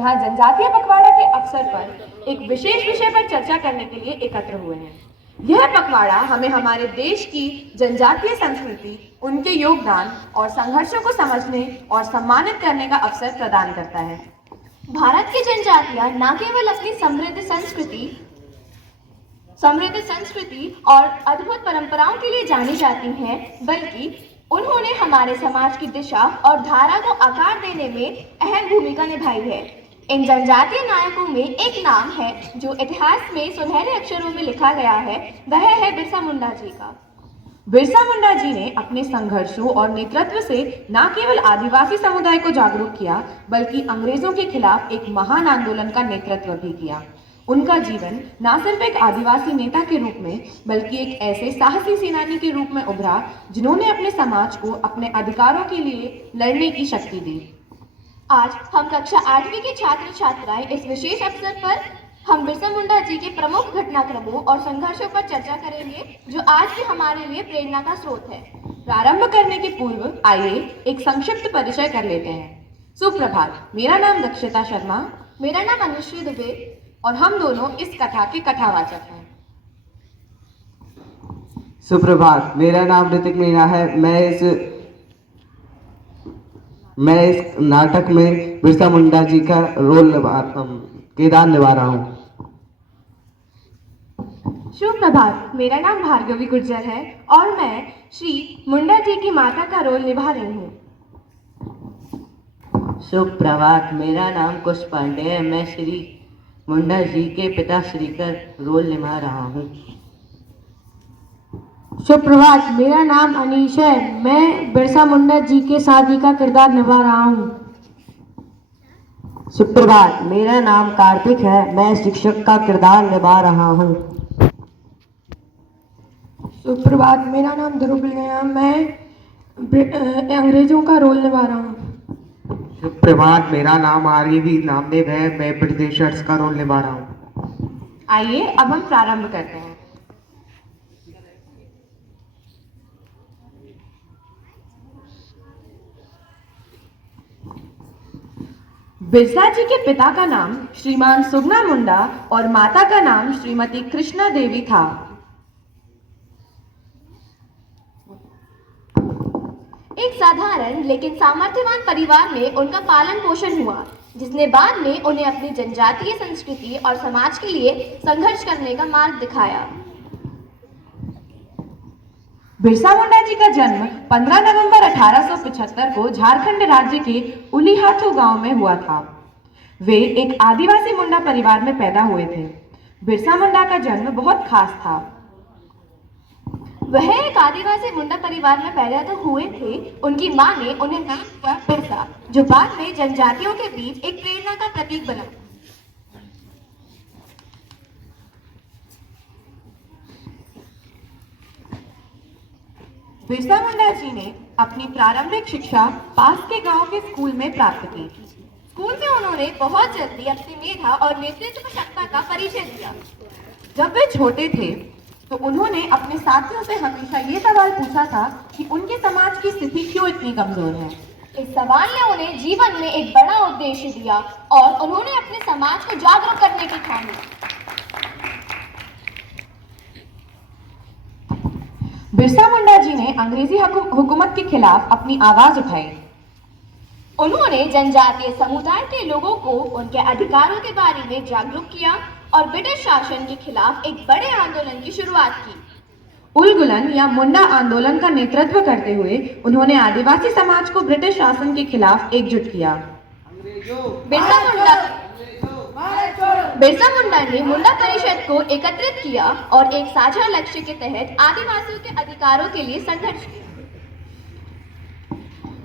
यहाँ जनजातीय पखवाड़ा के अवसर पर एक विशेष विषय पर चर्चा करने के लिए एकत्र हुए हैं। यह पखवाड़ा हमें हमारे देश की जनजातीय संस्कृति, उनके योगदान और संघर्षों को समझने और सम्मानित करने का अवसर प्रदान करता है। भारत की जनजातियां न केवल अपनी समृद्ध संस्कृति और अद्भुत परंपराओं के लिए जानी जाती हैं, बल्कि उन्होंने हमारे समाज की दिशा और धारा को आकार देने में अहम भूमिका निभाई है। इन जनजातीय नायकों में एक नाम है जो इतिहास में सुनहरे अक्षरों में लिखा गया है, वह है बिरसा मुंडा जी का। बिरसा मुंडा जी ने अपने संघर्षों और नेतृत्व से न केवल आदिवासी समुदाय को जागरूक किया, बल्कि अंग्रेजों के खिलाफ एक महान आंदोलन का नेतृत्व भी किया। उनका जीवन न सिर्फ एक आदिवासी नेता के रूप में, बल्कि एक ऐसे साहसी सेनानी के रूप में उभरा जिन्होंने अपने समाज को अपने अधिकारों के लिए लड़ने की शक्ति दी। आज हम कक्षा 8वीं के छात्र छात्राएं इस विशेष अवसर पर हम बिरसा मुंडा जी के प्रमुख घटनाक्रमों और संघर्षों पर चर्चा करेंगे, जो आज भी हमारे लिए प्रेरणा का स्रोत है। प्रारंभ करने के पूर्व आइए एक संक्षिप्त परिचय कर लेते हैं। सुप्रभात, मेरा नाम दक्षिता शर्मा। मेरा नाम अनुश्री दुबे और हम दोनों इस कथा के कथावाचक हैं। सुप्रभात, मेरा नाम ऋतिक मीणा है। मैं इस नाटक में बिरसा मुंडा जी का किरदार निभा रहा हूँ। शुभ प्रभात, मेरा नाम भार्गवी गुर्जर है और मैं श्री मुंडा जी की माता का रोल निभा रही हूँ। शुभ प्रभात, मेरा नाम कुश पांडे है। मैं श्री मुंडा जी के पिता श्री का रोल निभा रहा हूँ। शुभ प्रभात, मेरा नाम अनीश है। मैं बिरसा मुंडा जी के साथी का किरदार निभा रहा हूँ। सुप्रभात, मेरा नाम कार्तिक है। मैं शिक्षक का किरदार निभा रहा हूँ। सुप्रभात, मेरा नाम ध्रुव है। मैं अंग्रेजों का रोल निभा रहा हूँ। सुप्रभात, मेरा नाम आर्यवी नामदेव है। मैं ब्रिटिशर्स का रोल निभा रहा हूँ। आइए अब हम प्रारंभ करते हैं। बिरसा जी के पिता का नाम श्रीमान सुगना मुंडा और माता का नाम श्रीमती कृष्णा देवी था। एक साधारण लेकिन सामर्थ्यवान परिवार में उनका पालन पोषण हुआ, जिसने बाद में उन्हें अपनी जनजातीय संस्कृति और समाज के लिए संघर्ष करने का मार्ग दिखाया। बिरसा मुंडा जी का जन्म 15 नवंबर 1875 को झारखंड राज्य के उलीहाथू गांव में हुआ था। वे एक आदिवासी मुंडा परिवार में पैदा हुए थे। बिरसा मुंडा का जन्म बहुत खास था। वह एक आदिवासी मुंडा परिवार में पैदा तो हुए थे, उनकी मां ने उन्हें नाम दिया बिरसा, जो बाद में जनजातियों के बीच एक प्रेरणा का प्रतीक बना। बिरसा मुंडा जी ने अपनी प्रारंभिक शिक्षा पास के गांव के स्कूल में प्राप्त की। स्कूल में उन्होंने बहुत जल्दी अपनी मेधा और नेतृत्व क्षमता का परिचय दिया। जब वे छोटे थे तो उन्होंने अपने साथियों से हमेशा ये सवाल पूछा था कि उनके समाज की स्थिति क्यों इतनी कमजोर है। इस सवाल ने उन्हें जीवन में एक बड़ा उद्देश्य दिया और उन्होंने अपने समाज को जागरूक करने की ठानी। बिरसा मुंडा जी ने अंग्रेजी हुकूमत के खिलाफ अपनी आवाज उठाई। उन्होंने जनजातीय समुदाय के लोगों को उनके अधिकारों के बारे में जागरूक किया और ब्रिटिश शासन के खिलाफ एक बड़े आंदोलन की शुरुआत की। उलगुलन या मुंडा आंदोलन का नेतृत्व करते हुए उन्होंने आदिवासी समाज को ब्रिटिश शासन के खिलाफ एकजुट किया। बिरसा मुंडा ने मुंडा परिषद को एकत्रित किया और एक साझा लक्ष्य के तहत आदिवासियों के अधिकारों के लिए संघर्ष किया।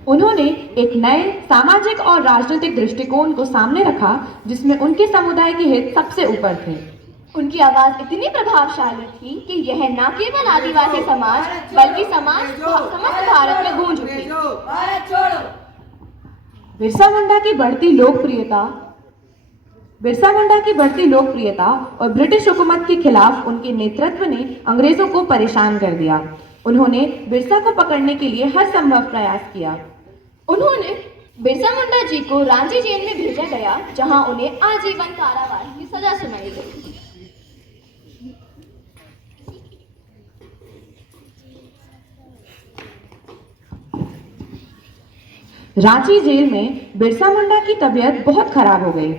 उन्होंने एक नए सामाजिक और राजनीतिक दृष्टिकोण को सामने रखा, जिसमें उनके समुदाय के हित सबसे ऊपर थे। उनकी आवाज इतनी प्रभावशाली थी कि यह न केवल आदिवासी समाज बल्कि समस्त भारत में गूंज उठी। बिरसा मुंडा की बढ़ती लोकप्रियता और ब्रिटिश हुकूमत के खिलाफ उनके नेतृत्व ने अंग्रेजों को परेशान कर दिया। उन्होंने बिरसा को पकड़ने के लिए हर संभव प्रयास किया। उन्होंने बिरसा मुंडा जी को रांची जेल में भेजा गया, जहां उन्हें आजीवन कारावास की सजा सुनाई गई। रांची जेल में बिरसा मुंडा की तबीयत बहुत खराब हो गई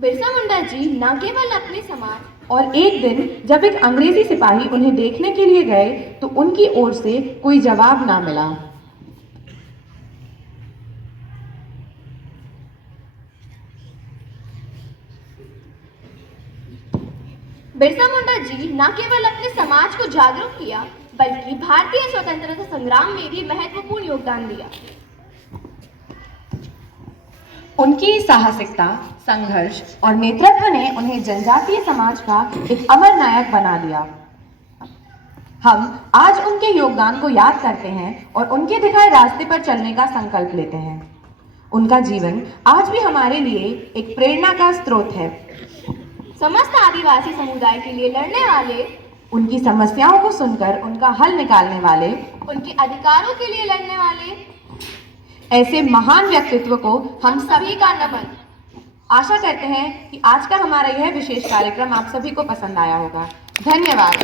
बिरसा मुंडा जी न केवल अपने समाज और एक दिन जब एक अंग्रेजी सिपाही उन्हें देखने के लिए गए तो उनकी ओर से कोई जवाब ना मिला। बिरसा मुंडा जी न केवल अपने समाज को जागरूक किया, बल्कि भारतीय स्वतंत्रता संग्राम में भी महत्वपूर्ण योगदान दिया। उनकी साहसिकता, संघर्ष और नेतृत्व ने उन्हें जनजातीय समाज का एक अमर नायक बना दिया। हम आज उनके योगदान को याद करते हैं और उनके दिखाए रास्ते पर चलने का संकल्प लेते हैं। उनका जीवन आज भी हमारे लिए एक प्रेरणा का स्रोत है। समस्त आदिवासी समुदाय के लिए लड़ने वाले, उनकी समस्याओं को सुनकर उनका हल निकालने वाले, उनके अधिकारों के लिए लड़ने वाले ऐसे महान व्यक्तित्व को हम सभी का नमन। आशा करते हैं कि आज का हमारा यह विशेष कार्यक्रम आप सभी को पसंद आया होगा। धन्यवाद।